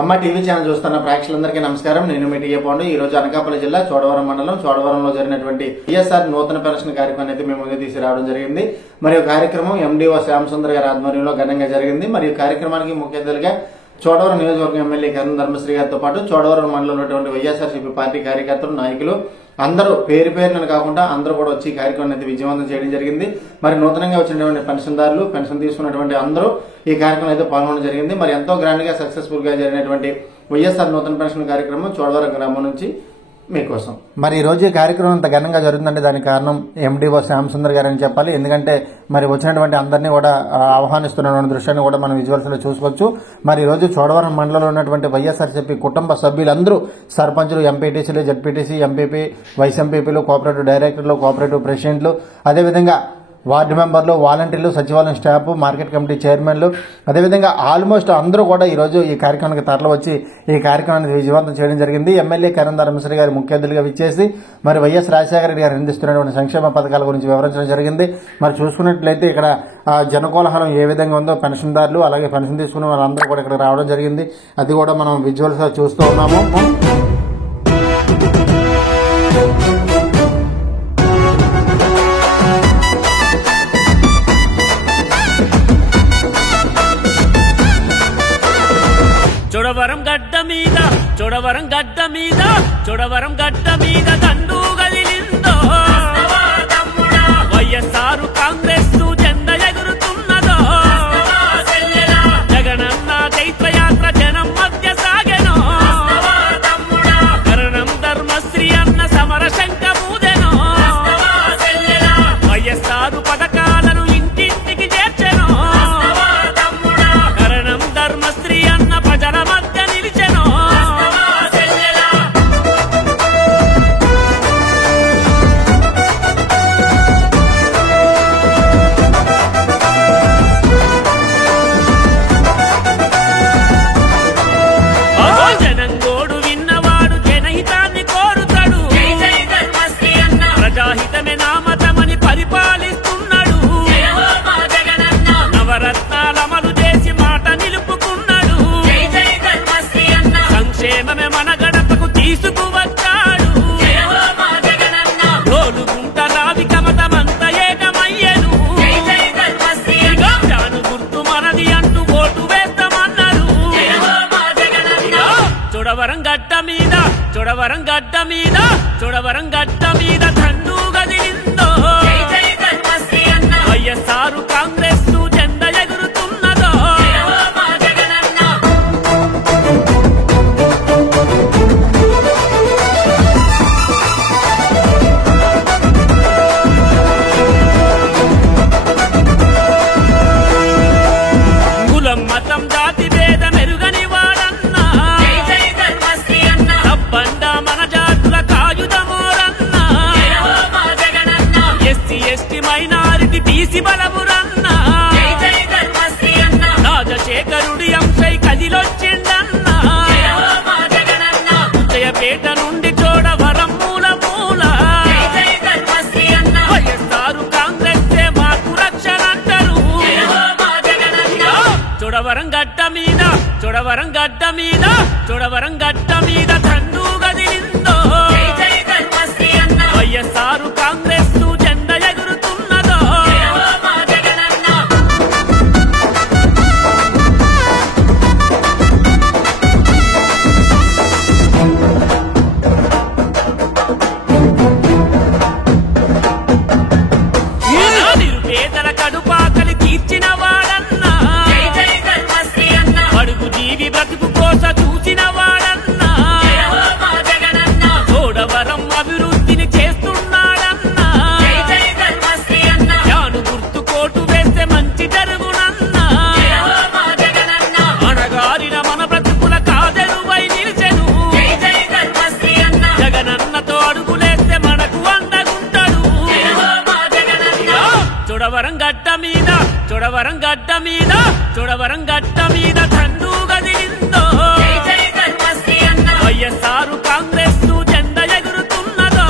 అమ్మ TV channel చూస్తున్న ప్రేక్షకులందరికీ నమస్కారం. నేను మీ టీఏ పాండు. ఈ రోజు అనకాపల్లి జిల్లా చోడవరం మండలం చోడవరంలో జరిగినటువంటి వైఎస్ఆర్ నూతన పెన్షన్ కార్యక్రమాన్ని అయితే మేము ముందుకు తీసుకురావడం జరిగింది. మరియు కార్యక్రమం ఎండీఓ శ్యామసుందర్ గారి ఆధ్వర్యంలో ఘనంగా జరిగింది. మరియు కార్యక్రమానికి ముఖ్య అతిథులుగా చోడవరం నియోజకవర్గం ఎమ్మెల్యే కరణ్ ధర్మశ్రీ గారితో పాటు చోడవరం మండలంలో ఉన్నటువంటి వైఎస్ఆర్సీపీ పార్టీ కార్యకర్తలు, నాయకులు అందరూ పేరున కాకుండా అందరూ కూడా వచ్చి కార్యక్రమాన్ని అయితే విజయవంతం చేయడం జరిగింది. మరి నూతనంగా వచ్చినటువంటి పెన్షన్దారులు, పెన్షన్ తీసుకున్నటువంటి అందరూ ఈ కార్యక్రమం అయితే పాల్గొనడం జరిగింది. మరి ఎంతో గ్రాండ్ గా సక్సెస్ఫుల్ గా జరిగినటువంటి వైఎస్ఆర్ నూతన పెన్షన్ కార్యక్రమం చోడవరం గ్రామం నుంచి మీకోసం. మరి ఈ రోజు ఈ కార్యక్రమం అంత ఘనంగా జరుగుతుందంటే దానికి కారణం ఎండీఓ శ్యామసుందర్ గారు అని చెప్పాలి. ఎందుకంటే మరి వచ్చినటువంటి అందరినీ కూడా ఆహ్వానిస్తున్నటువంటి దృశ్యాన్ని కూడా మనం విజువల్స్ లో చూసుకోవచ్చు. మరి ఈ రోజు చోడవరం మండలంలో ఉన్నటువంటి వైఎస్ఆర్సీపీ కుటుంబ సభ్యులందరూ సర్పంచులు, ఎంపీటీసీలు, జడ్పీటీసీ, ఎంపీపీ, వైస్ ఎంపీపీలు, కోఆపరేటివ్ డైరెక్టర్లు, కోఆపరేటివ్ ప్రెసిడెంట్లు, అదేవిధంగా వార్డు మెంబర్లు, వాలంటీర్లు, సచివాలయం స్టాఫ్, మార్కెట్ కమిటీ చైర్మన్లు, అదేవిధంగా ఆల్మోస్ట్ అందరూ కూడా ఈ రోజు ఈ కార్యక్రమానికి తరలి వచ్చి ఈ కార్యక్రమాన్ని విజయవంతం చేయడం జరిగింది. ఎమ్మెల్యే కరణ్ ధర్మశ్రీ గారు ముఖ్య అతిథులుగా విచ్చేసి మరి వైఎస్ రాజశేఖర రెడ్డి గారు అందిస్తున్నటువంటి సంక్షేమ పథకాల గురించి వివరించడం జరిగింది. మరి చూసుకున్నట్లయితే ఇక్కడ జనకోలాహలం ఏ విధంగా ఉందో పెన్షన్దారులు అలాగే పెన్షన్ తీసుకున్న వాళ్ళందరూ కూడా ఇక్కడ రావడం జరిగింది. అది కూడా మనం విజువల్స్ చూస్తూ ఉన్నాము. చోడవరం గడ్డ మీద దండు గదిలిందో వైఎస్ఆర్ కాంగ్రెస్ జెండా ఎగురుతున్నదో జగనన్న చైత్రయాత్ర జనం మధ్య సాగెనో కరణం ధర్మశ్రీ అన్న సమర శంఖ మూదెనో వైఎస్ఆర్ పథకాలను ఇంటింటికి చేర్చెనో కరణం ధర్మశ్రీ అన్న ప్రజల మధ్య నిలిచెనో చోడవరం గడ్డ మీద దండు గదిలిందో వైఎస్ఆర్ కాంగ్రెస్ జెండా ఎగురుతున్నదో కులం, మతం, జాతి భేద మెరుగని వాడన్నా తప్పండా మన జాతుల కాయుధమోరన్నా ఎస్సీ ఎస్టీ మైనారిటీ బీసీ బలమురన్నా రాజశేఖరుడి అంశై కదిలొచ్చిండన్నా ఉదయపేట నుండి చోడవరం మూల మూల వైఎస్ఆర్ కాంగ్రెస్ మాకు రక్షణంటారు. చోడవరం గడ్డ మీద దండు గదిలిందో వైఎస్ఆర్ కాంగ్రెస్ జెండా ఎగురుతున్నదో నిరుపేదల కడుపాకలి తీర్చిన వాడన్నా అడుగు జీవి బ్రతుకు కోస చూసిన వాడన్నా చోడవరం అభివృద్ధిని చేస్తున్నాడన్నా యాను గుర్తు కోటు వేస్తే మంచి జరుగునన్నా అణగారిన మన బ్రతుకుల కాదెరువై నిలిచెను జగనన్నతో అడుగులేస్తే మనకు అండగుంటాడు. చోడవరం గడ్డ మీద దండు గదిలిందో వైఎస్ఆర్ కాంగ్రెస్ జెండా ఎగురుతున్నదో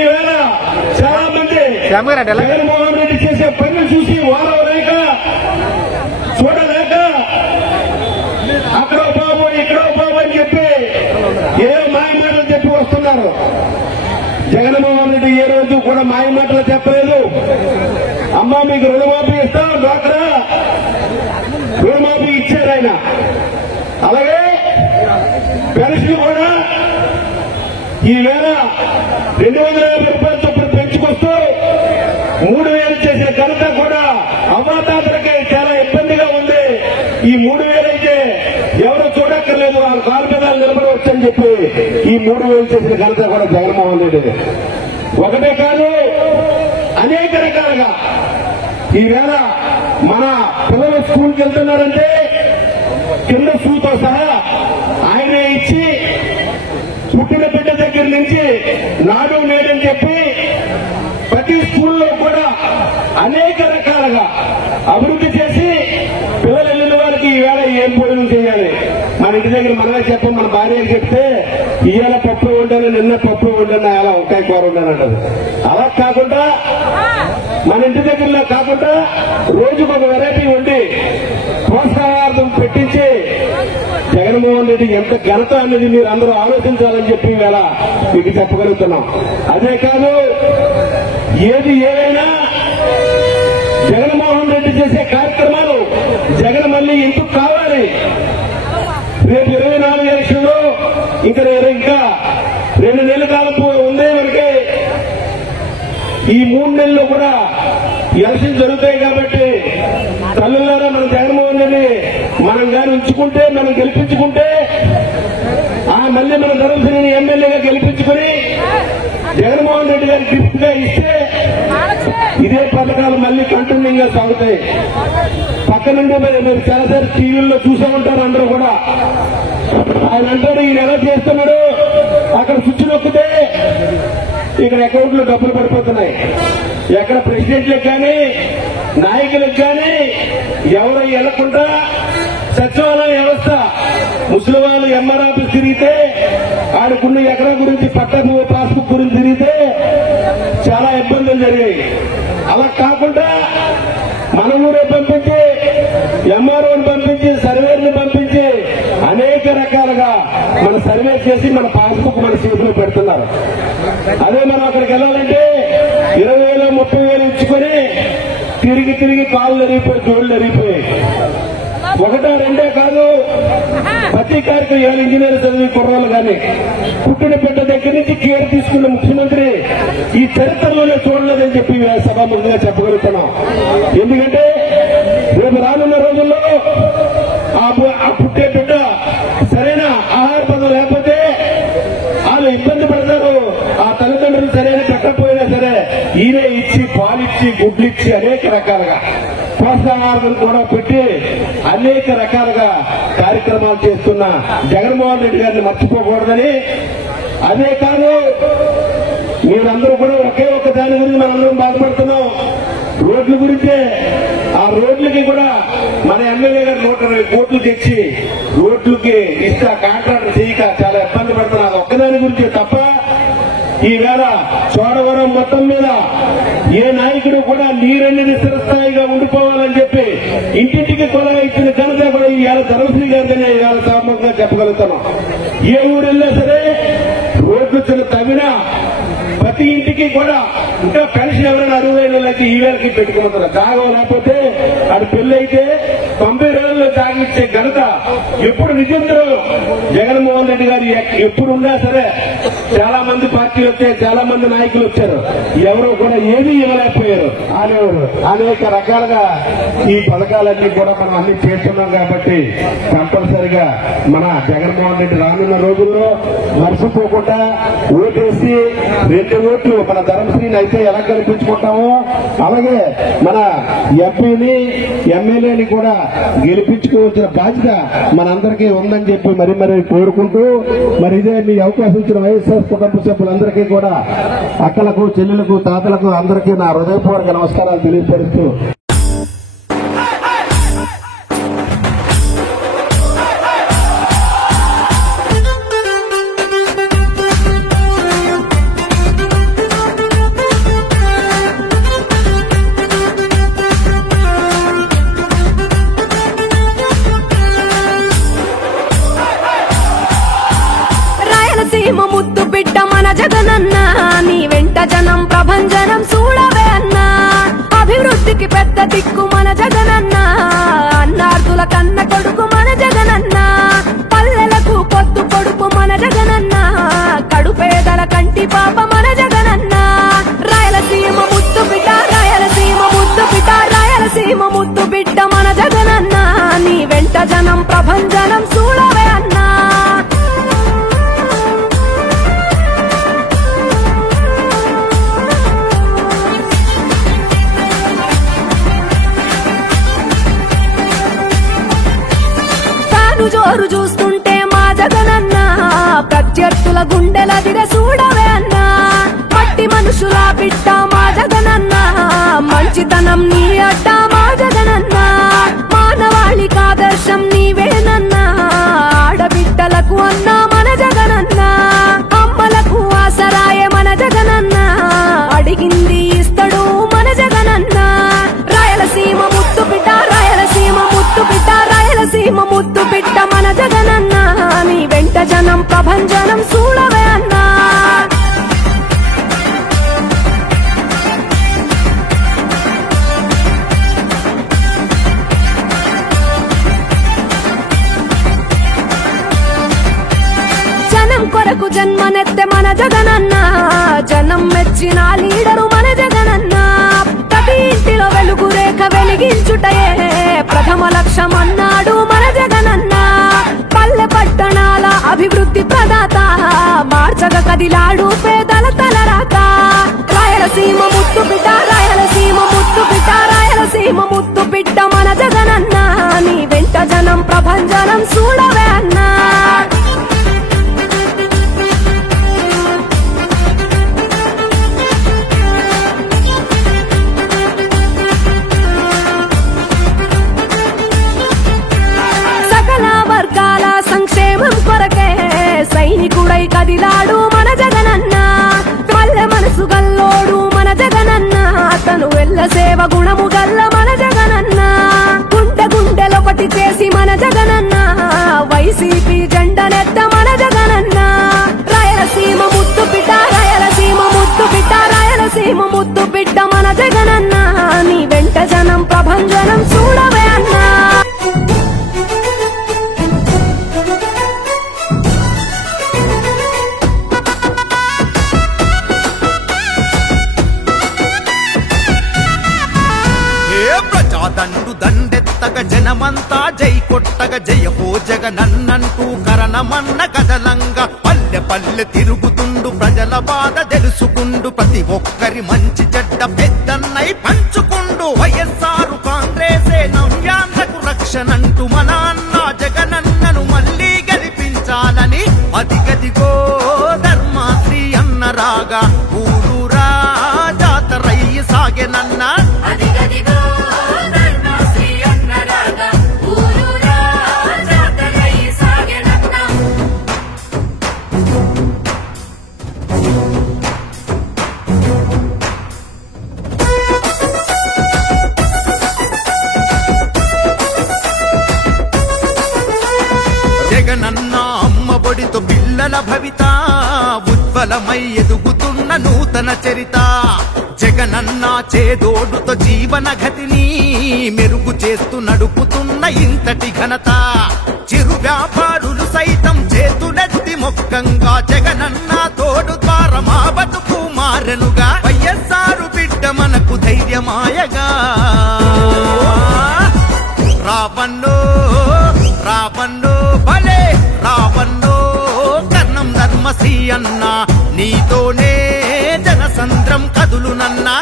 ఈవేళ చాలా మంది జగన్మోహన్ రెడ్డి చేసే పనులు చూసి వారవలేక చూడలేక అక్కడో బాబు ఇక్కడో బాబు అని చెప్పి ఏ మాయమాటలు చెప్పి వస్తున్నారు. జగన్మోహన్ రెడ్డి ఏ రోజు కూడా మాయమాటలు చెప్పలేదు. అమ్మా మీకు రుణమాఫీ ఇస్తాం, డ్వాక్రా రుణమాఫీ ఇచ్చారు ఆయన. అలాగే పెన్షన్ కూడా ఈవేళ 250 రూపాయల చొప్పున పెంచుకొస్తూ 3000 చేసిన ఘనత కూడా అవ్వాతాతలకే చాలా ఇబ్బందిగా ఉంది. ఈ 3000 అయితే ఎవరు చూడక్కర్లేదు, వాళ్ళ కాలు మీద నిలబడవచ్చని చెప్పి ఈ 3000 చేసిన ఘనత కూడా జగన్మోహన్ రెడ్డి. ఒకటే కాదు, అనేక రకాలుగా ఈవేళ మన పిల్లలు స్కూల్కి వెళ్తున్నారంటే కింద షూతో సహా ఆయనే ఇచ్చి పుట్టిన బిడ్డ దగ్గర నుంచి నాడు నేడని చెప్పి ప్రతి స్కూల్లో కూడా అనేక రకాలుగా అభివృద్ధి చేసి పిల్లలు వెళ్ళిన వారికి ఈవేళ ఏం భోజనం చేయాలి మన ఇంటి దగ్గర మనమే చెప్పం, మన భార్యకి చెప్తే ఇవాళ పప్పు వండాను, నిన్న పప్పు వండాను, అలా వంకాయ కూర వండానంటది. అలా కాకుండా మన ఇంటి దగ్గరలో కాకుండా రోజుకు ఒక వెరైటీ వండి ప్రోత్సాహార్థం పెట్టించి జగన్మోహన్ రెడ్డి ఎంత ఘనత అనేది మీరు అందరూ ఆలోచించాలని చెప్పి వేళ మీకు చెప్పగలుగుతున్నాం. అదే కాదు, ఏది ఏదైనా జగన్మోహన్ రెడ్డి చేసే కార్యక్రమాలు జగన్ మళ్ళీ ఎందుకు కావాలి. రేపు 24 ఎలక్షన్లో ఇంకా 2 నెలల కాలం ఉంది మనకి. ఈ 3 నెలల్లో కూడా ఎలక్షన్ జరుగుతాయి కాబట్టి తల్లులారా మన జగన్మోహన్ రెడ్డి మనం గాని ఉంచుకుంటే, మనం గెలిపించుకుంటే, మళ్ళీ మన ధర్మశ్రీని ఎమ్మెల్యేగా గెలిపించుకుని జగన్మోహన్ రెడ్డి గారి గిఫ్ట్ గా ఇస్తే ఇదే పథకాలు మళ్ళీ కంటిన్యూ గా సాగుతాయి. పక్క నుండి మీరు చాలాసార్లు టీవీల్లో చూసే ఉంటారు అందరూ కూడా. ఆయన అంటాడు ఈయన ఎలా చేస్తున్నాడు, అక్కడ స్విచ్ నొక్కితే ఇక్కడ అకౌంట్లో డబ్బులు పడిపోతున్నాయి. ఎక్కడ ప్రెసిడెంట్లకు కానీ నాయకులకు కానీ ఎవరు వెళ్లకుండా సచివాలయ వ్యవస్థ ముసలి వాళ్ళు ఎంఆర్ ఆఫీస్ తిరిగితే ఆడుకున్న ఎకరా గురించి పట్టణ పాస్బుక్ గురించి తిరిగితే చాలా ఇబ్బందులు జరిగాయి. అలా కాకుండా మన ఊరే పంపించి ఎంఆర్ఓని పంపించి సర్వేర్ని పంపించి అనేక రకాలుగా మన సర్వే చేసి మన పాస్బుక్ మన చేతిలో పెడుతున్నారు. అదే మనం అక్కడికి వెళ్ళాలంటే 20,000 30,000 ఇచ్చుకొని తిరిగి కాళ్ళు ఎరిగిపోయి జోళ్లు ఎరిగిపోయి. ఒకటా రెండే కాదు, ప్రతి కార్యక్రమం ఇంజనీర్ చదివి కుర్రాలు కానీ పుట్టిన బిడ్డ దగ్గర నుంచి కేర్ తీసుకున్న ముఖ్యమంత్రి ఈ చరిత్రలోనే చూడలేదని చెప్పి సభాముఖంగా చెప్పగలుగుతున్నాం. ఎందుకంటే రేపు రానున్న రోజుల్లో ఆ పుట్టే బిడ్డ సరైన ఆహార పదం లేకపోతే వాళ్ళు ఇబ్బంది పడతారు. ఆ తల్లిదండ్రులు సరైన పెట్టకపోయినా సరే ఈయనే ఇచ్చి పాలిచ్చి గుడ్లిచ్చి అనేక రకాలుగా ప్రోత్సాహాలను కూడా పెట్టి అనేక రకాలుగా కార్యక్రమాలు చేస్తున్న జగన్మోహన్ రెడ్డి గారిని మర్చిపోకూడదని. అదే కాదు, మీరందరూ కూడా ఒకే ఒక్క దాని గురించి మనందరం బాధపడుతున్నాం, రోడ్ల గురించే. ఆ రోడ్లకి కూడా మన ఎమ్మెల్యే గారు 120 కోట్లు తెచ్చి రోడ్లకి ఇస్తా కాంట్రాక్ట్ చేయక చాలా ఇబ్బంది పడుతున్నారు. ఒక్కదాని గురించి తప్ప ఈవేళ చోడవరం మొత్తం మీద ఏ నాయకుడు కూడా నీరన్నీ స్థిరస్థాయిగా ఉండిపోవాలని చెప్పి ఇంటింటికి కొలా ఇచ్చిన ఘనత కూడా ఇవాళ ధర్మశ్రీ గారిని ఇవాళ సామూహికంగా చెప్పగలుగుతున్నాం. ఏ ఊరు వెళ్ళినా సరే రోడ్లు చిన్న తవ్వినా ప్రతి ఇంటికి కూడా ఇంకా పెన్షన్ ఎవరైనా 60 ఏళ్ళకి ఈ వేళకి పెట్టుకుంటారు. జాగం లేకపోతే అది పెళ్లి అయితే 90 రోజుల్లో జాగిచ్చే ఘనత ఎప్పుడు నిజంలో జగన్మోహన్ రెడ్డి గారు ఎప్పుడు ఉన్నా సరే చాలా మంది పార్టీలు వచ్చాయి, చాలా మంది నాయకులు వచ్చారు, ఎవరు కూడా ఏమీ ఇవ్వలేకపోయారు. అనేక రకాలుగా ఈ పథకాలన్నీ కూడా మనం అన్ని చేస్తున్నాం కాబట్టి కంపల్సరిగా మన జగన్మోహన్ రెడ్డి రానున్న రోజుల్లో మర్చిపోకుండా ఓటేసి 2 ఓట్లు మన ధర్మశ్రీని అయితే ఎలా గెలిపించుకుంటామో అలాగే మన ఎంపీని ఎమ్మెల్యేని కూడా గెలిపించుకోవాల్సిన బాధ్యత మనందరికీ ఉందని చెప్పి మరి కోరుకుంటూ మరి ఇదే మీ అవకాశం ఇచ్చిన వైఎస్ఆర్ కుటుంబ సభ్యులందరికీ కూడా అక్కలకు చెల్లెలకు తాతలకు అందరికీ నా హృదయపూర్వక నమస్కారాలు తెలియపరుస్తూ జోరు చూస్తుంటే మా జగనన్న ప్రత్యర్థుల గుండెల దిగ చూడవే అన్నా మట్టి మనుషుల బిడ్డ మా జగనన్న మంచితనం నీ అడ్డ మా జగనన్న మానవాళికి ఆదర్శం నీవేనన్నా ఆడబిడ్డలకు అన్నా మన జగనన్న అమ్మలకు ఆసరాయే మన జగనన్న అడిగింది ఇస్తడు మన జగనన్న రాయలసీమ ముద్దు బిడ్డ రాయలసీమ ముద్దు బిడ్డ రాయలసీమ ముద్దు బిడ్డ మన జగనన్న నీ వెంట జనం ప్రభంజనం చూడవే అన్నా జనం కొరకు జన్మనెత్తే మన జగనన్న జనం మెచ్చిన లీడరు మన జగనన్న ప్రతి ఇంటిలో వెలుగు రేఖ వెలిగించుటయే ప్రథమ లక్ష్యం అన్నాడు మన జగనన్న పల్లె పట్టణాల అభివృద్ధి ప్రదాత మార్చగ కదిలాడు పేదల తలరాత రాయలసీమ ముద్దు బిడ్డ రాయలసీమ ముద్దు బిడ్డ రాయలసీమ ముద్దు బిడ్డ మన జగనన్న నీ వెంట జనం ప్రభంజనం చూడవే అన్నా సైనికుడై కదిలాడు మన జగనన్న పల్లె మనసు గల్లోడు మన జగనన్న తను వెళ్ళ సేవ గుణము గల్ల మన జగనన్న గుండె గుండెలొకటి చేసి మన జగనన్న వైసీపీ జెండనెత్త మన జగనన్న రాయలసీమ ముద్దు బిడ్డ రాయలసీమ ముద్దు బిడ్డ రాయలసీమ ముద్దు బిడ్డ మన జగనన్న నీ వెంట జనం ప్రభంజనం చూడవే అన్నా దండు దండెత్తగ జనమంతా జై కొట్టగ జయ హో జగనన్నంటూ కరణమన్న కదలంగా పల్లె పల్లె తిరుగుతుండు ప్రజల బాధ తెలుసుకుండు ప్రతి ఒక్కరి మంచి చెడ్డ పెద్దన్నై పంచుకుండు వైఎస్ఆర్ కాంగ్రెసే నవ్యాంధ్రకు రక్షణంటూ మన అన్న జగనన్నను మళ్ళీ గెలిపించాలని అదిగదిగో ధర్మాశ్రీ అన్న రాగా ఊరూరా జాతరయ్యి సాగెనన్న జగనన్న అమ్మ బొడితో పిల్లల భవిత ఉజ్వలమై ఎదుగుతున్న నూతన చరిత జగనన్న చేదోడుతో జీవన గతిని మెరుగు చేస్తూ నడుపుతున్న ఇంతటి ఘనత చిరు వ్యాపారులు సైతం చేతులెత్తి మొక్కంగా జగనన్న తోడు ద్వారా మా బతుకు మారెనుగా వైఎస్ఆర్ బిడ్డ మనకు ధైర్యమాయగా రావన్నో రావన్నో భలే రావన్నో కర్ణం ధర్మశ్రీ అన్న నీతోనే జనసంద్రం కదులునన్నా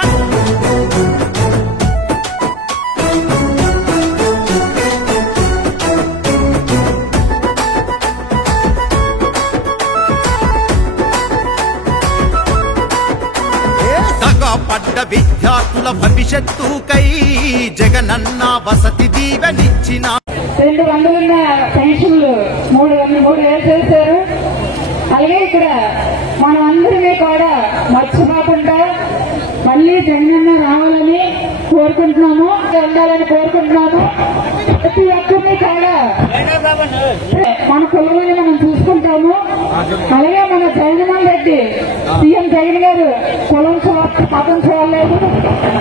పడ్డ విద్యార్థుల భవిష్యత్తుకై జగనన్న వసతి దీవెనిచ్చిన 200 ఉన్న పెన్షన్లు 3 వేసేశారు. అలాగే ఇక్కడ మనం అందరినీ కూడా మర్చిపోకుండా మళ్ళీ జగనన్న రావాలని కోరుకుంటున్నాము, ఉండాలని కోరుకుంటున్నాము. ప్రతి ఒక్కరిని కూడా మన కులమని మనం చూసుకుంటాము. అలాగే మన జగన్మోహన్ రెడ్డి సీఎం జగన్ గారు కులం మతం చూడలేదు.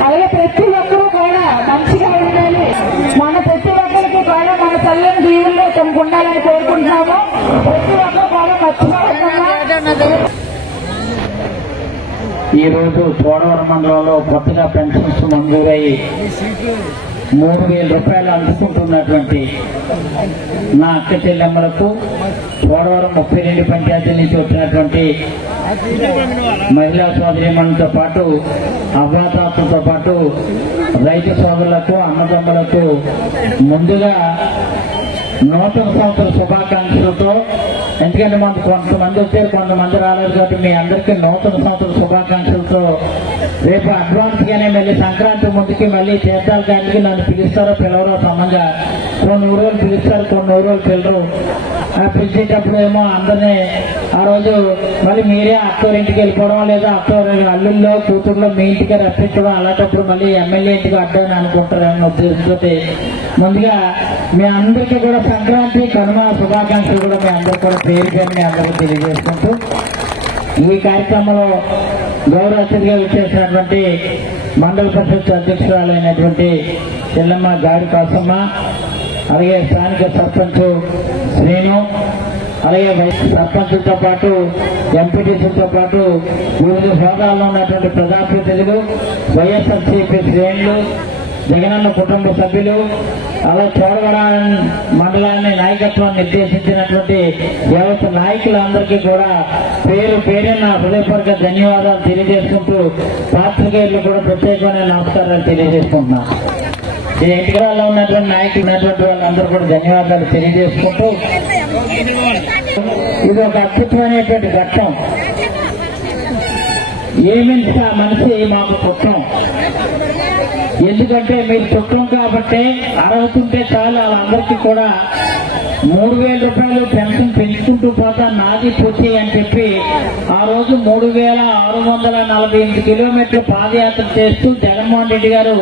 అలాగే ప్రతి ఒక్కరూ కూడా మంచిగా ఉండాలి. మన ప్రతి ఒక్కరికి కూడా మన తల్లిని దీవుల్లో తమకు ఉండాలని కోరుకుంటున్నాము. ప్రతి ఒక్కరు కూడా మర్చిపోకుండా ఈ రోజు చోడవరం మండలంలో కొత్తగా పెన్షన్స్ మంజూరయ్యి 3,000 రూపాయలు అందుకుంటున్నటువంటి నా అక్క చెల్లెమ్మలకు చోడవరం 32 పంచాయతీల నుంచి వచ్చినటువంటి మహిళా సోదరీమణులతో పాటు అవ్వాతాతలతో పాటు రైతు సోదరులకు అన్నదమ్ములకు ముందుగా నూతన సంవత్సర శుభాకాంక్షలతో, ఎందుకంటే మనకు కొంతమంది వచ్చారు, కొంతమంది రాలేదు కాబట్టి మీ అందరికీ నూతన సంవత్సర శుభాకాంక్షలతో రేపు అడ్వాన్స్ గానే మళ్ళీ సంక్రాంతి ముందుకి మళ్ళీ తీర్థాల గారికి నన్ను పిలుస్తారో పిలవరో సంబంధంగా కొన్ని ఊరులు పిలుస్తారు, కొన్ని ఊరులు పిల్లరు. పిలిచేటప్పుడు ఏమో అందరినీ ఆ రోజు మళ్ళీ మీరే అత్తోరింటికి వెళ్ళిపోవడం, లేదా అత్తోరి అల్లుల్లో కూతుర్లో మీ ఇంటికి రప్పించడం, అలాంటప్పుడు మళ్ళీ ఎమ్మెల్యే ఇంటికి అడ్డాని అనుకుంటారని ఉద్దేశంతో ముందుగా మీ అందరికీ కూడా సంక్రాంతి కనుమ శుభాకాంక్షలు కూడా మీ అందరికీ కూడా పేరు పేరు మీ అందరికీ తెలియజేసుకుంటూ ఈ కార్యక్రమంలో గౌరవ అతిథిగా విచ్చేసినటువంటి మండల పరిషత్ అధ్యక్షురాలైనటువంటి చెల్లమ్మ గాడి కాసమ్మ, అలాగే స్థానిక సర్పంచ్ శ్రీను, అలాగే వైస్ సర్పంచులతో పాటు ఎంపీటీసీలతో పాటు వివిధ హోదాల్లో ఉన్నటువంటి ప్రజాప్రతినిధులు, వైఎస్ఆర్సీపీ శ్రేణులు, జగనన్న కుటుంబ సభ్యులు, అలా చోడవరం మండలాన్ని నాయకత్వం నిర్దేశించినటువంటి వ్యవస్థ నాయకులందరికీ కూడా పేరు పేరున హృదయపూర్వక ధన్యవాదాలు తెలియజేసుకుంటూ పాత్రికేయులు కూడా ప్రత్యేకమైన నమస్కారాలు తెలియజేసుకుంటున్నాం. ఈ ఎన్నికలలో ఉన్నటువంటి నాయకులు ఉన్నటువంటి వాళ్ళందరూ కూడా ధన్యవాదాలు తెలియజేసుకుంటూ ఇది ఒక అద్భుతమైనటువంటి ఘట్టం. ఏమించి ఆ మనిషి మాకు పుట్టం, ఎందుకంటే మీరు చుట్టం కాబట్టి అర్హతుంటే చాలు వాళ్ళందరికీ కూడా 3,000 రూపాయలు పెన్షన్ పెంచుకుంటూ పోతా నాది పూర్తి అని చెప్పి ఆ రోజు 3,648 కిలోమీటర్లు పాదయాత్ర చేస్తూ జగన్మోహన్ రెడ్డి గారు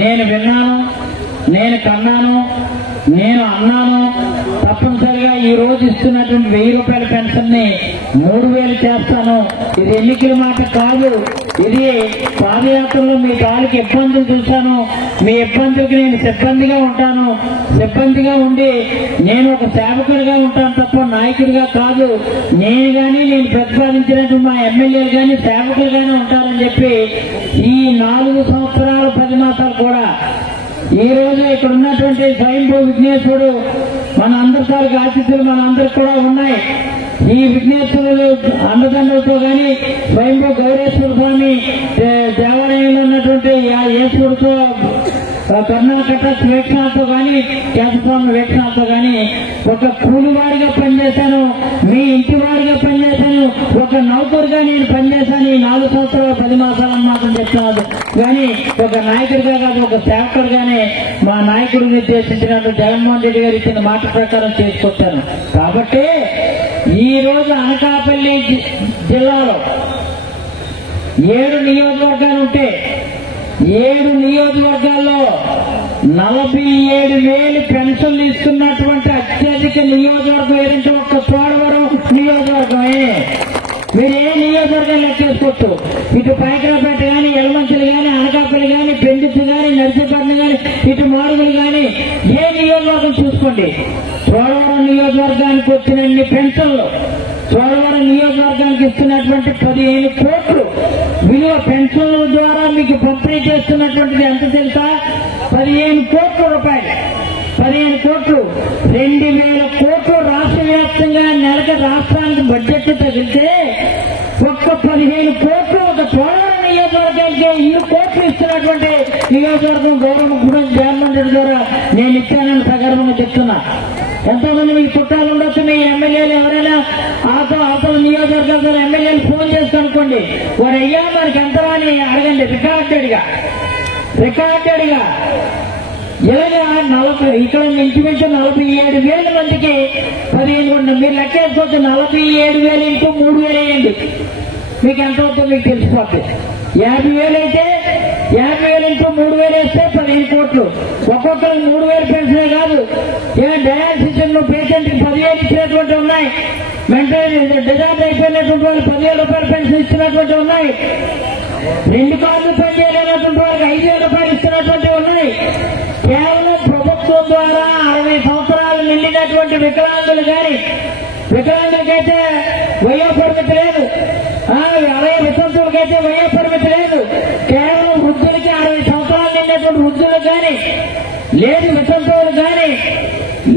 నేను విన్నాను, నేను కన్నాను, నేను అన్నాను, తప్పనిసరిగా ఈ రోజు ఇస్తున్నటువంటి 1,000 రూపాయల పెన్షన్ ని 3,000 చేస్తాను. ఇది ఎన్నికల మాట కాదు, ఇది పాదయాత్రలో మీ తాలూకు ఇబ్బందులు చూశాను, మీ ఇబ్బందులకు నేను సిబ్బందిగా ఉంటాను, సిబ్బందిగా ఉండి నేను ఒక సేవకుడిగా ఉంటాను తప్ప నాయకుడిగా కాదు, నేను గాని నేను ప్రతిపాదించినట్టు మా ఎమ్మెల్యేలు గాని సేవకులుగానే ఉంటారని చెప్పి ఈ 4 సంవత్సరాలు 10 మాసాలు కూడా ఈ రోజు ఇక్కడ ఉన్నటువంటి స్వయంభూ విఘ్నేశ్వరుడు మన అందరి తాలూకు ఆతిథ్యులు మన అందరికి కూడా ఉన్నాయి. ఈ విఘ్నేశ్వరుడు అండదండలతో గాని స్వయంభూ గౌరేశ్వర స్వామి దేవాలయంలో ఉన్నటువంటి ఈశ్వరుడితో కర్ణాటక వీక్షణతో గాని కేశస్వామి వీక్షణతో గాని ఒక కూలివాడిగా పనిచేశాను, మీ ఇంటి వాడిగా పనిచేశాను, ఒక నౌకరుగా నేను పనిచేశాను. ఈ 4 సంవత్సరాలు 10 మాసాలు మాత్రం చెప్తున్నాను కానీ ఒక నాయకుడిగా కాదు, ఒక సేవకుడిగానే మా నాయకుడు నిర్దేశించినట్టు జగన్మోహన్ రెడ్డి గారు ఇచ్చిన మాట ప్రకారం చేసుకొచ్చాను. కాబట్టి ఈ రోజు అనకాపల్లి జిల్లాలో 7 నియోజకవర్గాలు ఉంటే 7 నియోజకవర్గాల్లో 47,000 పెన్షన్లు ఇస్తున్నటువంటి అత్యధిక నియోజకవర్గం ఏదంటే ఒక్క చోడవరం నియోజకవర్గమే. మీరు ఏ నియోజకవర్గం లెక్కేసుకోవచ్చు, ఇటు పాయకరాపేట గాని, ఎలమంచిలు గాని, అనకాపల్లి గాని, పెందుర్తి గాని, నర్సీపట్నం గాని, ఇటు మాడుగులు గాని ఏ నియోజకవర్గం చూసుకోండి, చోడవరం నియోజకవర్గానికి వచ్చినన్ని పెన్షన్లు, చోడవరం నియోజకవర్గానికి ఇస్తున్నటువంటి 15 కోట్లు విలువ పెన్షన్ల ద్వారా మీకు పంపిణీ చేస్తున్నటువంటిది ఎంత తెలుసా? 15 కోట్ల రూపాయలు. 15 కోట్లు 2,000 కోట్లు రాష్ట్ర వ్యాప్తంగా నెలకు రాష్ట్రానికి బడ్జెట్ తగిలితే ఒక్క 15 కోట్లు ఒక చోడవరం నియోజకవర్గానికి ఇన్ని కోట్లు ఇస్తున్నటువంటి నియోజకవర్గం గౌరవ ముఖ్యమంత్రి జగన్మోహన్ రెడ్డి ద్వారా నేను ఇచ్చానని సగర్వంగా చెప్తున్నా. ఎంతో మంది మీకు చుట్టాలు ఉండొచ్చు, మీ ఎమ్మెల్యేలు ఎవరైనా అవతల నియోజకవర్గాల ద్వారా ఎమ్మెల్యేలు ఫోన్ చేసి అనుకోండి, వారు అయ్యా మనకి ఎంతరా అని అడగండి. రికార్డెడ్గా ఇలాగా ఇక్కడ ఇంచుమించు 47,000 మందికి 15 మీరు లెక్కేసుకోవచ్చు. 47,000 ఇంటూ 3,000 వేయండి, మీకు ఎంత అవుతుందో మీకు తెలిసిపోతుంది. 50,000 అయితే 50,000 ఇంటూ 3,000 వేస్తే 15 కోట్లు. ఒక్కొక్కరికి 3,000 పెన్షనే కాదు, డయాలసిస్ పేషెంట్ కి 10,000 ఇచ్చినటువంటి ఉన్నాయి, మెంటల్ డిజార్జ్ అయిపోయినటువంటి వాళ్ళు 10,000 రూపాయల పెన్షన్ ఇచ్చినటువంటి ఉన్నాయి, 2 కార్లు పనిచేయలేనటువంటి వాళ్ళకి 5,000 రూపాయలు ఇస్తున్నటువంటి ఉన్నాయి. కేవలం ప్రభుత్వం ద్వారా 60 సంవత్సరాలు నిండినటువంటి వికలాంగులు కానీ, వికలాంగులకైతే వయో పరిమితి లేదు, అలాగే వితంతువులకైతే వయో పరిమితి లేదు. కేవలం వృద్ధులకి 60 సంవత్సరాలు నిండినటువంటి వృద్ధులకు కానీ లేదు, వితంతువులు కానీ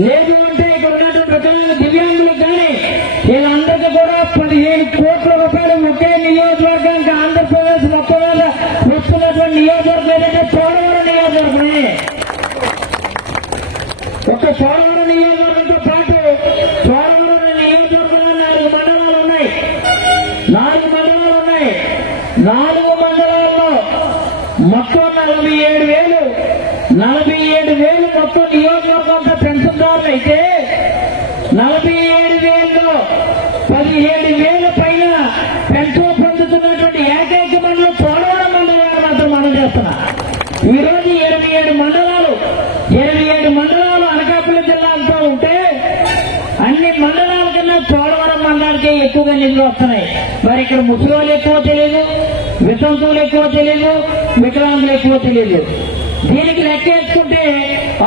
లేదు అంటే ఇక్కడ ఉన్నటువంటి వికలాంగ దివ్యాంగులకు కానీ వీళ్ళందరికీ కూడా 15 కోట్ల రూపాయలు ఒకే నియోజకవర్గానికి ఆంధ్రప్రదేశ్ మొత్తం మీద వస్తున్నటువంటి నియోజకవర్గం ఏదంటే చోడవరం నియోజకవర్గమే. ఒక చోడవరం నియోజకవర్గం మొత్తం 47,000 మొత్తం నియోజకవర్గంతో పెన్షన్దారులు అయితే 47,000లో 17,000 పైన పెన్షన్ పొందుతున్నటువంటి ఏకైక మండలం చోడవరం మండలం మాత్రం మనం చేస్తున్నా. ఈ రోజు 27 మండలాలు అనకాపల్లి జిల్లాలతో ఉంటే అన్ని మండలాల కన్నా చోడవరం మండలానికే ఎక్కువగా నిధులు వస్తున్నాయి. మరి ఇక్కడ ముసలోళ్ళు ఎక్కువ తెలియదు, వితంతువులు ఎక్కువ తెలియదు, వికలాంగులు ఎక్కువ తెలియదు. దీనికి లెక్క వేసుకుంటే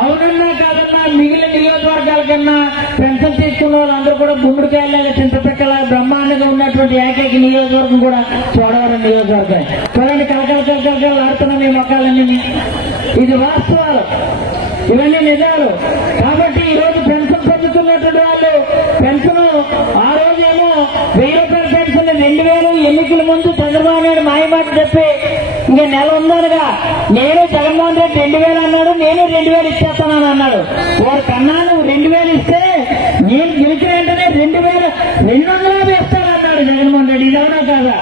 అవునన్నా కాదన్నా మిగిలిన నియోజకవర్గాల కన్నా పెన్షన్ తీసుకున్న వాళ్ళందరూ కూడా గుమ్మడికాయలాగా చింతపిక్కల బ్రహ్మాండంగా ఉన్నటువంటి ఏకైక నియోజకవర్గం కూడా చోడవరం నియోజకవర్గం. చూడండి కలకల ఆడుతున్న మీ మొక్కలన్నీ. ఇది వాస్తవాలు, ఇవన్నీ నిజాలు. కాబట్టి ఈ రోజు పెన్షన్ పొందుతున్నటువంటి వాళ్ళు పెన్షన్ ఆ రోజేమో 1000 రూపాయల పెన్షన్ 2,000 ఎన్నికల ముందు చంద్రబాబు నాయుడు మాయమాట చెప్పి ఇంకా నెల ఉందనగా నేను జగన్మోహన్ రెడ్డి 2,000 అన్నాడు, నేను 2,000 ఇచ్చేస్తానని అన్నాడు. వాడు కన్నా నువ్వు 2,000 ఇస్తే నేను గెలిచిన వెంటనే 2,250 ఇస్తానన్నాడు జగన్మోహన్ రెడ్డి. ఇది అవునా కాదా?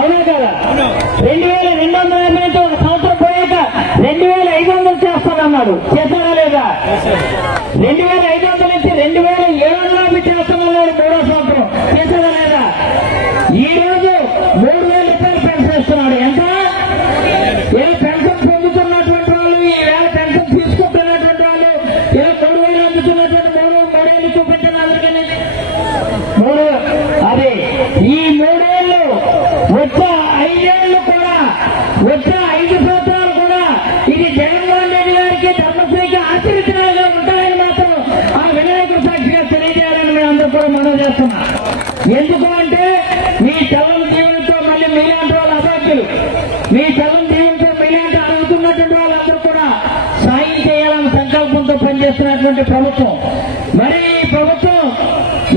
అవునా కాదా? 2,250 ఒక సంవత్సరం పోయాక 2,500 చేస్తానన్నాడు. చేస్తాడా లేదా? 2,500 నుంచి 2,750 చేస్తానన్నాడు మూడో సంవత్సరం. చేస్తాడా లేదా? ఈ రోజు 3,000 రూపాయలు పెన్షన్ ఇస్తున్నాడు. ఎంత? పెన్షన్ పొందుతున్నటువంటి వాళ్ళు, ఈ వేళ పెన్షన్ తీసుకుంటున్నటువంటి వాళ్ళు 3,000 అందుతున్నటువంటి 3,000 చూపించండి అందరికీ. అదే ఈ 3 ఏళ్ళు వచ్చే 5 ఏళ్ళు కూడా, వచ్చే 5 సంవత్సరాలు కూడా ఇది జగన్మోహన్ రెడ్డి గారికి ధర్మశ్రీకి ఆశీర్వచనాలుగా ఉంటాయని మాత్రం ఆ వినాయకుడు సాక్షిగా తెలియజేయాలని మేము అందరూ కూడా మనం చేస్తున్నాం. ఎందుకు అంటే మీ చలం దీవులతో మళ్ళీ మీలాంటి వాళ్ళు అభ్యర్థులు, మీ చలం దీవులతో మీలాంటి అడుగుతున్నటువంటి వాళ్ళందరూ కూడా సాయం చేయాలని సంకల్పంతో పనిచేస్తున్నటువంటి ప్రభుత్వం. మరి ఈ ప్రభుత్వం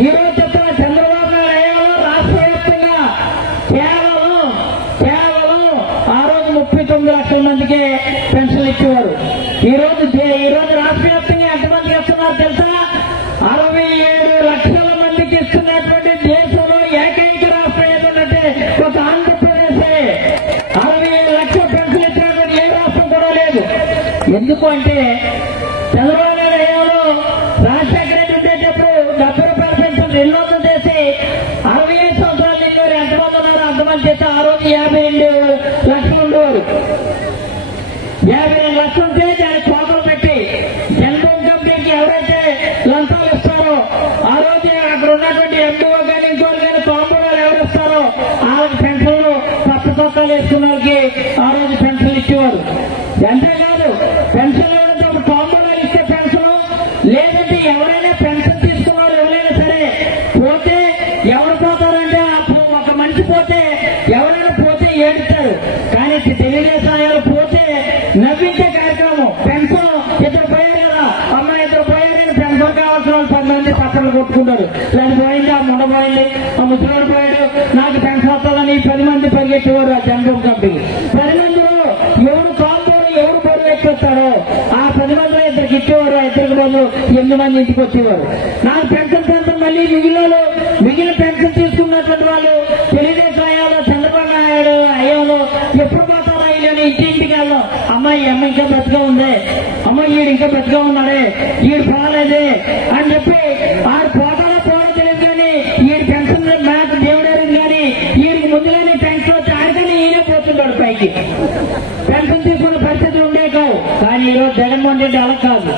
ఈ రోజు చెప్తున్న చంద్రబాబు నాయుడు అయ్యాలో రాష్ట్ర వ్యాప్తంగా కేవలం ఆ రోజు 39 లక్షల మందికే పెన్షన్లు ఇచ్చేవారు. ఈ రోజు రాష్ట్ర వ్యాప్తంగా ఎంతమందికి ఇస్తున్నారు తెలుసా? 67 లక్షల మందికి ఇస్తున్నటువంటి దేశంలో ఏకైక రాష్ట్రం ఏదంటే ఒక ఆంధ్రప్రదేశే. 67 లక్షల పెన్షన్ ఇచ్చినటువంటి ఏ రాష్ట్రం కూడా లేదు. ఎందుకు అంటే చంద్రబాబు నాయుడు అయ్యాలో రాజశేఖర రెడ్డి ఉండేటప్పుడు 70 రూపాయల పెన్షన్ 200 చేసి 65 సంవత్సరాలు నిండేవారు ఎంతమంది ఉన్నారో అంతమంది చేస్తే ఆ రోజు 52 లక్షలు ఉండేవారు. 52 లక్షలు ఉంటే దాన్ని కోతలు పెట్టి జనరల్ కంపెనీకి ఎవరైతే లంచాలు ఇస్తారో ఆ రోజు అక్కడ ఉన్నటువంటి ఎండిఓ కానీ ఇంకోరు కానీ కాంపౌండర్లు ఎవరు ఇస్తారో వాళ్ళకి పెన్షన్లు కొత్త చొక్కాలు వేసుకున్న వాళ్ళకి ఆ రోజు పెన్షన్లు ఇచ్చేవారు. అంతేకాదు పెన్షన్లు ఎవరైతే ఒక కాంపౌండర్ ఇస్తే పెన్షన్, లేదంటే ఎవరైనా పెన్షన్ తీసుకున్నారు ఎవరైనా సరే పోతే ఎవరు పోతారంటే ఒక మనిషి పోతే ఎవరైనా పోతే ఏడుస్తారు. కానీ తెలుగుదేశం ఆయాలు పోతే నవ్వించే కార్యక్రమం. పెన్షన్ ఇద్దరు పోయారు కదా, అమ్మ ఇద్దరు పోయారని పెన్షన్ కావాల్సిన వాళ్ళు 10 మంది పక్కన కొట్టుకుంటారు. లేదా పోయింది, ఆ ముండ పోయింది, ఆ ముసలివాడు పోయాడు, నాకు పెన్షన్ వస్తుందని 10 మంది పరిగెట్టేవారు ఆ జనరల్ కంపెనీ. 10 మందిలో ఎవరు కాంపౌండ్ ఎవరు బరువు ఎక్కొస్తారో ఆ 10 మందిలో ఇద్దరికి ఇచ్చేవారు. ఆ ఇద్దరికి బదులు 8 మంది ఇంటికి వచ్చేవారు. నాకు పెన్షన్ మళ్ళీ మిగిలిన పెన్షన్ తీసుకున్నటువంటి వాళ్ళు తెలుగుదేశం అయ్యాలో చంద్రబాబు నాయుడు అయ్యాలో ఎప్పుడు పోతారా ఇల్లు ఇంటింటికి వెళ్దాం. అమ్మాయి అమ్మ ఇంకా బ్రతిగా ఉంది, అమ్మ ఈడు ఇంకా బ్రతిగా ఉన్నాడే, ఈడు పోలేదే అని చెప్పి ఆడు పోతారా పోవడం తెలియదు. కానీ ఈడు పెన్షన్ మ్యాచ్ దేవుడారు కానీ ఈడికి ముందుగానే పెన్షన్ వచ్చి ఆడికని ఈయనే పోతున్నాడు పైకి. పెన్షన్ తీసుకున్న పరిస్థితులు ఉండే కావు. కానీ ఈరోజు జగన్మోహన్ రెడ్డి అలా కాదు,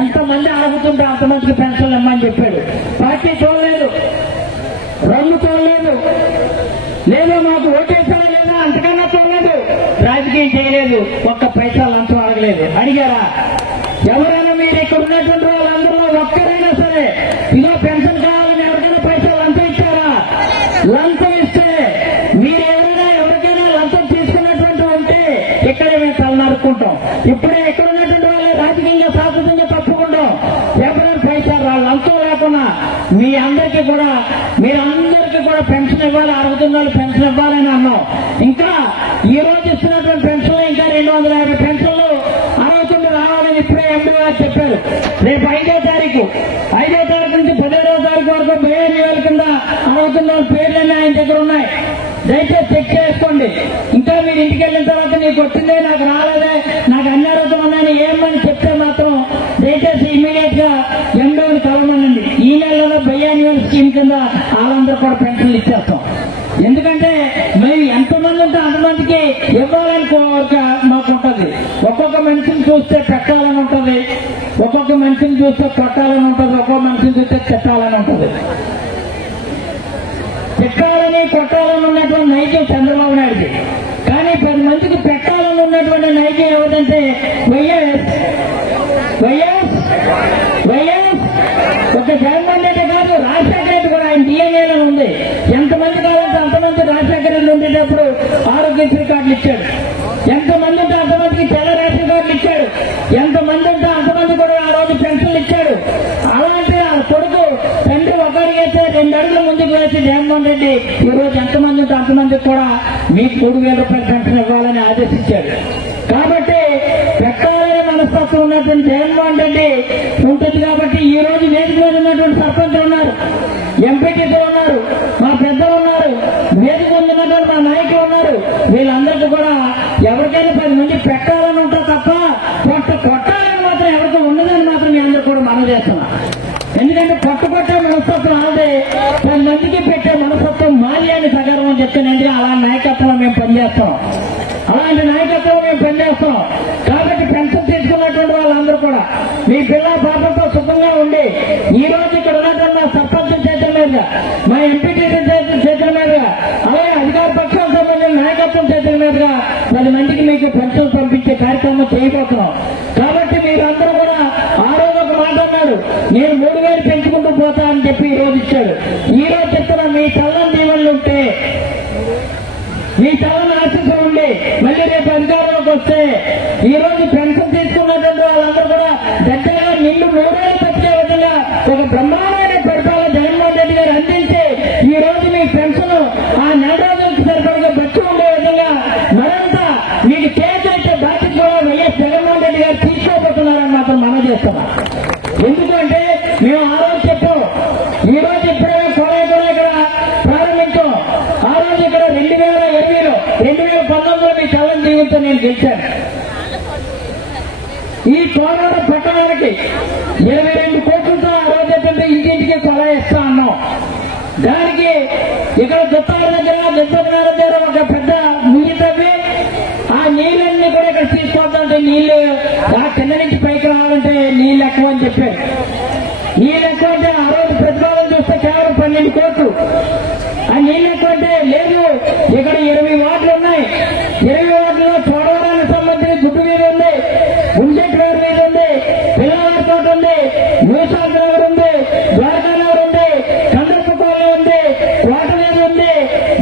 ఎంతమంది అడుగుతుంటే అంతమందికి పెన్షన్లు ఇమ్మని చెప్పాడు. పార్టీ చూడలేదు, రంగు చూడలేదు, లేదా మాకు ఓటేసారా లేదా అంతకన్నా చూడలేదు, రాజకీయం చేయలేదు, ఒక్క పైసా లంచం అడగలేదు. అడిగారా? ఎవరైనా మీరు ఇక్కడ ఉన్నటువంటి వాళ్ళందరూ ఒక్కరైనా సరే ఇలా పెన్షన్ కావాలని ఎవరికైనా పైసా లంచం ఇచ్చారా? లంచం ఇస్తే మీరు ఎవరికైనా లంచం తీసుకున్నటువంటి ఉంటే ఇక్కడే మేము తల నరుక్కుంటాం. ఇప్పుడే ఇక్కడ ఉన్నటువంటి వాళ్ళు రాజకీయంగా శాశ్వతంగా తప్పుకుంటాం. ఎవరైనా పైసా లంచం లేకుండా మీరందరికీ కూడా పెన్షన్ ఇవ్వాలి, అడుగుతున్న వాళ్ళు పెన్షన్ ఇవ్వాలని అన్నాం. ఇంకా ఈ రోజు ఇస్తున్నటువంటి పెన్షన్లు ఇంకా 250 పెన్షన్లు అడుగుతుంటే రావాలని ఇప్పుడే ఎంపీ గారు చెప్పారు. రేపు 5వ తారీఖు నుంచి 15వ తారీఖు వరకు 1000 కింద అడుగుతున్న వాళ్ళ పేర్లన్నీ ఆయన దగ్గర ఉన్నాయి. దయచేసి చెక్ చేసుకోండి. ఇంకా మీరు ఇంటికి వెళ్ళిన తర్వాత నీకు వచ్చిందే నాకు రాలేదే, నాకు అనారోగ్యం ఉందని ఏమని చెప్తే మాత్రం దయచేసి ఇమీడియట్ గా ఎండోని కలవమనండి. ఈ నెలలో బయ్యాన్యువల్ స్కీమ్ కింద వాళ్ళందరూ కూడా పెన్షన్లు ఇచ్చేస్తాం. ఎందుకంటే మేము ఎంతమంది ఉంటే అంతమందికి ఇవ్వాలని కోరిక మాకు ఉంటుంది. ఒక్కొక్క మనిషిని చూస్తే పెట్టాలని ఉంటుంది, ఒక్కొక్క మనిషిని చూస్తే కొట్టాలని ఉంటుంది, ఒక్కొక్క మనిషిని చూస్తే తిట్టాలని ఉంటుంది. తిట్టాలని కొట్టాలని ఉన్నటువంటి నైజం చంద్రబాబు నాయుడికి, కానీ 10 మందికి పెట్టాలని ఉన్నటువంటి నైజం ఏమిటంటే వైఎస్ ఒక జగన్మోహన్ రెడ్డి కాదు, రాజశేఖర రెడ్డి కూడా ఆయన డిఎన్ఏలో ఉంది. ఎంతమంది కావాలంటే అంతమంది రాజశేఖర రెడ్డి ఉండేటప్పుడు ఆరోగ్యశ్రీ కార్డులు ఇచ్చాడు. ఎంతమంది ఉంటే అంతమందికి తెల్ల రేషన్ కార్డులు ఇచ్చాడు. ఎంతమంది ఉంటే అంతమంది కూడా ఆ రోజు పెన్షన్లు ఇచ్చాడు. అలాంటి ఆ కొడుకు తండ్రి ఒకరికి అయితే 2 అడుగుల ముందుకు వేసి జగన్మోహన్ రెడ్డి ఈ రోజు ఎంతమంది ఉంటే అంతమందికి కూడా మీకు 3,000 రూపాయల పెన్షన్ ఇవ్వాలని ఆదేశించాడు. కాబట్టి పెట్టాలనే మనస్తత్వం ఉన్నటువంటి జగన్మోహన్ రెడ్డి ఉంటుంది. కాబట్టి ఈ రోజు వేదిక మీద ఉన్నటువంటి సర్పంచులు ఉన్నారు, ఎంపీటీసీ ఉన్నారు, మా పెద్దలు ఉన్నారు, వేదిక ఉన్నటువంటి మా నాయకులు ఉన్నారు. వీళ్ళందరికీ కూడా ఎవరికైనా 10 మంది పెట్టాలని ఉంటా తప్ప కొట్టాలని మాత్రం ఎవరికి ఉండదని మాత్రం మీ అందరూ కూడా మనం చేస్తున్నాం. ఎందుకంటే కొట్టే మనస్తత్వం అదే, 10 మందికి పెట్టే మనస్తత్వం మాది అని సగర్వం చెప్తానండి. అలా నాయకత్వం మేము పనిచేస్తాం, అలాంటి నాయకత్వం మేము పనిచేస్తాం. కాబట్టి పెన్షన్ తీసుకున్నటువంటి వాళ్ళందరూ కూడా మీ పిల్ల పాపంతో సుఖంగా ఉండి ఈ రోజు ఇక్కడ ఉన్నటువంటి మా సర్పంచ్ చేతుల మీదుగా, మా ఎంపీటీసీ చేతుల మీదుగా, అలాగే అధికార పక్షాలకు సంబంధించిన నాయకత్వం చేతుల మీదుగా 10 మందికి మీకు పెన్షన్ పంపించే కార్యక్రమం చేయబోతున్నాం. కాబట్టి మీరందరూ కూడా ఆ రోజు ఒక మాట అన్నాడు, నేను 3,000 పెంచుకుంటూ పోతా అని చెప్పి ఈ రోజు ఇచ్చాడు. ఈ రోజు చెప్తున్నా, మీ చల్లని దీవెనలు ఉంటే, మీ చల్లని ఆశీస్సులు ఉండి మళ్ళీ రేపు అధికారంలోకి వస్తే ఈ రోజు పెన్షన్ తీసుకున్నటువంటి వాళ్ళందరూ కూడా దగ్గరగా నిన్ను 3 ఏళ్ళు పెట్టే విధంగా ఒక బ్రహ్మాండమైన పరిపాలన జగన్మోహన్ రెడ్డి గారు అందించి ఈ రోజు మీ పెన్షన్ ఆ 4 రోజులకు సరిపడగా బట్టి ఉండే విధంగా మరింత మీకు చేసే బాధ్యత కూడా వైఎస్ జగన్మోహన్ రెడ్డి గారు తీసుకోబోతున్నారని మాత్రం మనం చేస్తున్నాం. ఎందుకంటే మేము ఆ రోజు చెప్పాం, ఈ రోజు ఇప్పుడే కొలై కూడా ఇక్కడ ప్రారంభించాం. ఆ రోజు ఇక్కడ 2020లో 2019లో మీ చల్లని దీవెనతో నేను గెలిచాను. ఈ కోనవరం పట్టణానికి 22 కోట్లతో ఆ రోజు ఏంటంటే ఇంటింటికి కొలై ఇస్తా అన్నాం. దానికి ఇక్కడ దుత్తాల దగ్గర ఒక పెద్ద నీళ్ళు తవ్వి ఆ నీళ్ళన్నీ కూడా ఇక్కడ తీసుకోవద్దంటే నీళ్లు ఆ కింద నుంచి పైకి రావాలంటే నీళ్ళు ఎక్కువ అని చెప్పారు. నీళ్ళు ఎక్కువ అంటే ఆ రోజు ప్రతిపాదన చూస్తే కేవలం 12 కోట్లు. ఆ నీళ్ళు ఎక్కువ అంటే లేదు, ఇక్కడ 20 వార్డులు ఉన్నాయి. 20 వార్డులో చోడవరానికి సంబంధించి గుడ్డు వీధి ఉంది, గుంజెట్ రోడ్ వీధి ఉంది, పిల్లవారి తోట ఉంది, న్యూసాల్ నగర్ ఉంది, ద్వారకా నగర్ ఉంది, కందర్పు కాలనీ ఉంది, కోట వీధి ఉంది,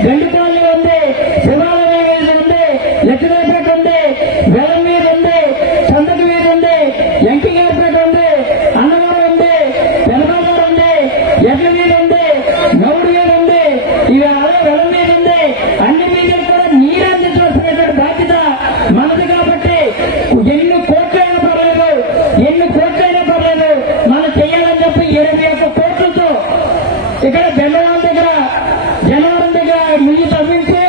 గండి కాలనీ ఉంది, శివాలయ వీధి ఉంది, లక్ష్మీపేట ఉంది, వెలం వీధి ఉంది, చందక వీధి ఉంది, ఎంకిగారిపేట ఉంది, అన్నవరం ఉంది, తెలబాగారు ఉంది, ఎడ్ల వీధి ఉంది, నౌడు వీధి ఉంది, ఇవి అదే వెలం వీధి ఉంది. అన్ని వీధులు కూడా నీరు అందించవలసినటువంటి బాధ్యత మనది. కాబట్టి ఎన్ని కోట్లైనా పర్లేదు మనం చెయ్యాలని చెప్పి 21 కోట్లతో ఇక్కడ బెల్లవాళ్ళ దగ్గర జనవరం దగ్గర ముయ్యి తవ్వించి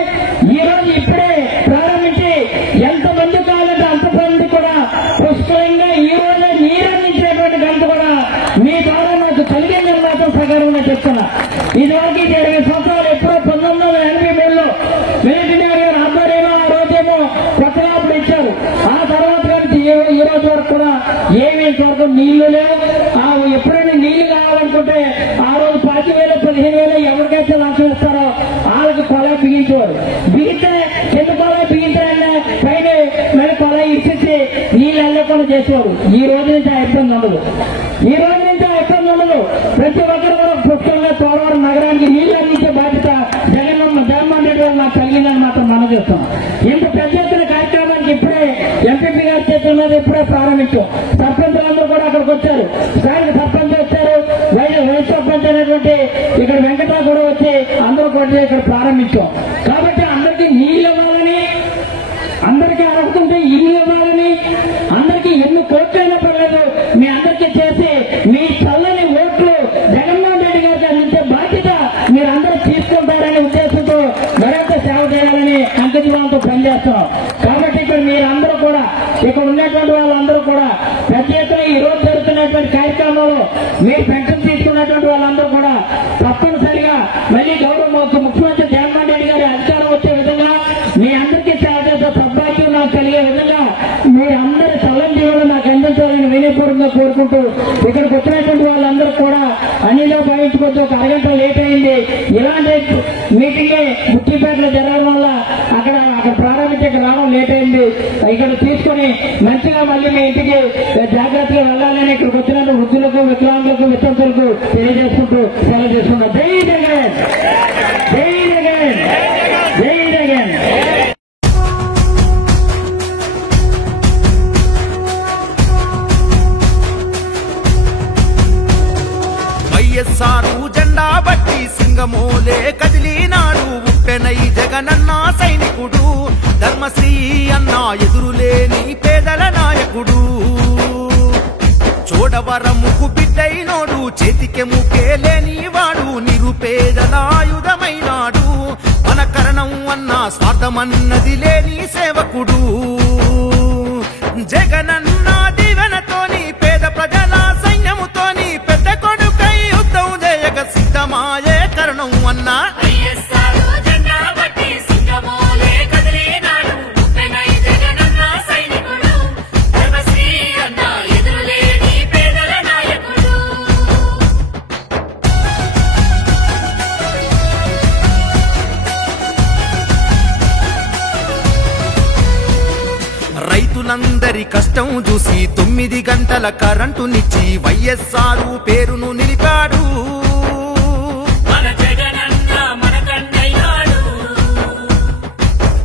ఈ రోజు ఇప్పుడే ప్రారంభించి ఎంతమంది కావాలంటే అంతమంది కూడా పుష్కలంగా ఈ రోజు నీరు అందించేటువంటి గంట కూడా మీ ద్వారా నాకు కలిగిందని మాత్రం సగర్వంగా చెప్తున్నా. ఇదివరకు 20 సంవత్సరాలు ఎప్పుడో 1983లో మిలిటరీ గారు ఆధ్వర్యంలో ఆ రోజేమో కొత్తగా అప్పుడు ఇచ్చారు. ఆ తర్వాత కానీ ఈ రోజు వరకు కూడా ఏమీ ఇంతవరకు నీళ్లు లేవు. ఎప్పుడైనా నీళ్లు కావాలనుకుంటే ఆ రోజు 10,000 15,000 ఎవరికైతే లంచం ఇస్తారో వాళ్ళకి కొలా బిగించేవారు. బిగితే కింద కొలా బిగించారన్న పైన మరి కొలా ఇచ్చేసి నీళ్ళు వెళ్ళకుండా చేసేవారు. ఈ రోజు నుంచి ఆ ఇబ్బంది ఉండదు. ప్రతి ఒక్కరు కూడా పుష్కలంగా చోడవరం నగరానికి నీళ్లు అందించే బాధ్యత జగన్మోహన్ రెడ్డి గారు నాకు కలిగిందని మాత్రం మనం చేస్తాం. ఇంత పెద్ద ఎత్తున కార్యక్రమానికి ఇప్పుడే ఎంపీపీ గారి చేతుల మీద ఇప్పుడే ప్రారంభించాం. సర్పంచులందరూ కూడా అక్కడికి వచ్చారు. స్థానిక సర్పంచ్ వచ్చారు, వైస్ సర్పంచ్ అనేటువంటి ఇక్కడ వెంకటరావు కూడా వచ్చి అందరూ కూడా ఇక్కడ ప్రారంభించాం. కాబట్టి అందరికీ నీళ్లు ఇవ్వాలని, అందరికీ అడుగుతుంటే ఇల్లు ఇవ్వాలని, అందరికీ ఎన్ని కోట్లైనా పర్లేదు మీ అందరికీ చేసి మీ చల్లని ఓట్లు జగన్మోహన్ రెడ్డి గారికి అందించే బాధ్యత మీరందరూ తీసుకుంటారనే ఉద్దేశంతో మరింత సేవ చేయాలని అంకితభావంతో పనిచేస్తున్నాం. కాబట్టి ఇక్కడ ఇక్కడ ఉన్నటువంటి వాళ్ళందరూ కూడా పెద్ద ఎత్తున ఈ రోజు జరుగుతున్నటువంటి కార్యక్రమంలో మీరు పెన్షన్ తీసుకున్నటువంటి వాళ్ళందరూ కూడా తప్పనిసరిగా మళ్ళీ గౌరవ ముఖ్యమంత్రి జగన్మోహన్ రెడ్డి గారి అధికారం వచ్చే విధంగా మీ అందరికీ సేవ చేసే సౌభాగ్యం నాకు కలిగే విధంగా మీరందరి సలం జీవులు నాకు అందించాలని వినయపూర్వకంగా కోరుకుంటూ ఇక్కడికి వచ్చినటువంటి వాళ్ళందరూ కూడా అన్నిలో భావించుకోవచ్చు. ఒక అరగంట లేట్ అయింది. ఇలాంటి మీటింగే ముఖ్యపేటలో జరగడం వల్ల అక్కడ ప్రారంభించక రావడం లేట్ అయింది. ఇక్కడ తీసుకుని మంచిగా మళ్ళీ మీ ఇంటికి జాగ్రత్తగా వెళ్ళాలని ఇక్కడికి వచ్చిన వృద్ధులకు, వికలాంగులకు, వితంతులకు తెలియజేసుకుంటూ సెలవు చేసుకున్నాం. జై జగన్, జై జగన్, జై జగన్. వైఎస్ఆర్ జెండా బట్టి సింగమోలే కదిలినాడు ఉప్పెనై జగనన్న సైనికుడు, ధర్మశ్రీ అన్న ఎదురులేని పేదల నాయకుడు, చోడవరముకు బిడ్డైనోడు చేతికెముకే లేని వాడు, నిరుపేదల ఆయుధమైనాడు, మన కరణం అన్న స్వార్థమన్నది లేని సేవకుడు, జగనన్న దీవెనతోని పేద ప్రజల సైన్యముతోని పెద్ద కొడుకై యుద్ధం చేయక సిద్ధమాయే కరణం అన్నా. రైతులందరి కష్టం చూసి 9 గంటల కరెంటునిచ్చి వైఎస్ఆర్ పేరును నిలిపాడు.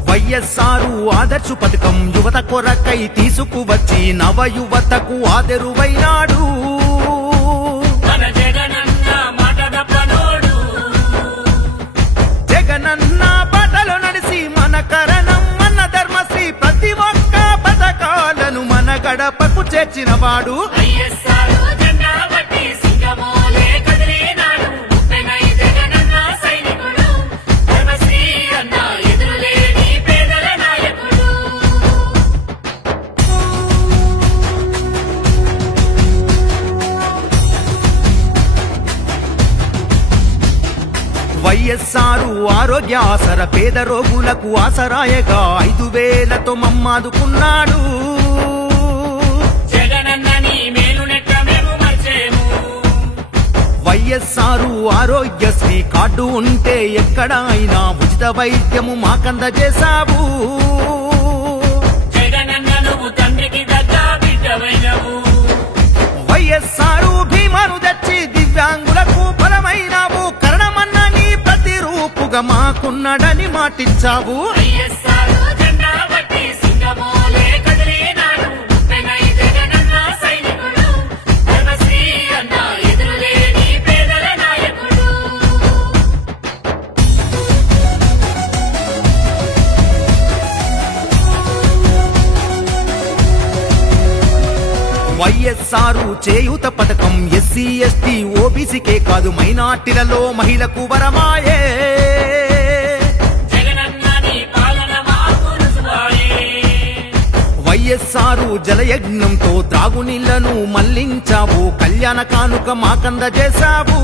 వైఎస్ఆర్ ఆదర్శ పథకం యువత కొరకై తీసుకువచ్చి నవయువతకు ఆదరువైనాడు. జగనన్న బాటలో నడిసి మన కరణం మన ధర్మశ్రీ ప్రతి ఒక్క పథకాలను మన గడపకు చేర్చినవాడు. వైఎస్ఆర్ ఆరోగ్య ఆసర పేద రోగులకు ఆసరాయగా 5,000తో మమ్మాదుకున్నాడు. వైఎస్ఆర్ ఆరోగ్యశ్రీ కార్డు ఉంటే ఎక్కడ అయినా ఉచిత వైద్యము మాకందజేశావు. వైఎస్ఆర్ భీమాను తెచ్చి దివ్యాంగులకు బలమైనావు. కరణమన్న నీ ప్రతి రూపుగా మాకున్నాడని మాటిచ్చావు. వైఎస్ఆర్ చేయూత పథకం ఎస్సీ ఎస్టీ ఓబీసీకే కాదు మైనార్టీలలో మహిళకు వరమాయే. వైఎస్ఆర్ జలయజ్ఞంతో త్రాగునీళ్లను మళ్లించావు. కళ్యాణ కానుక మాకందజేశావు.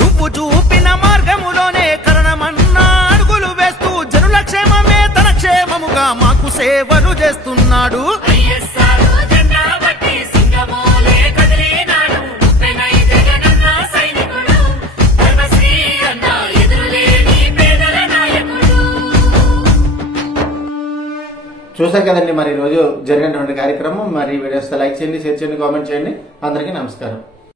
నువ్వు చూపిన మార్గములోనే కరణమన్నా అడుగులు వేస్తూ జనుల క్షేమమే తన క్షేమముగా మాకు సేవలు చేస్తున్నాడు. చూసారు కదండి మరి ఈ రోజు జరిగినటువంటి కార్యక్రమం. మరి వీడియోస్ లైక్ చేయండి, షేర్ చేయండి, కామెంట్ చేయండి. అందరికీ నమస్కారం.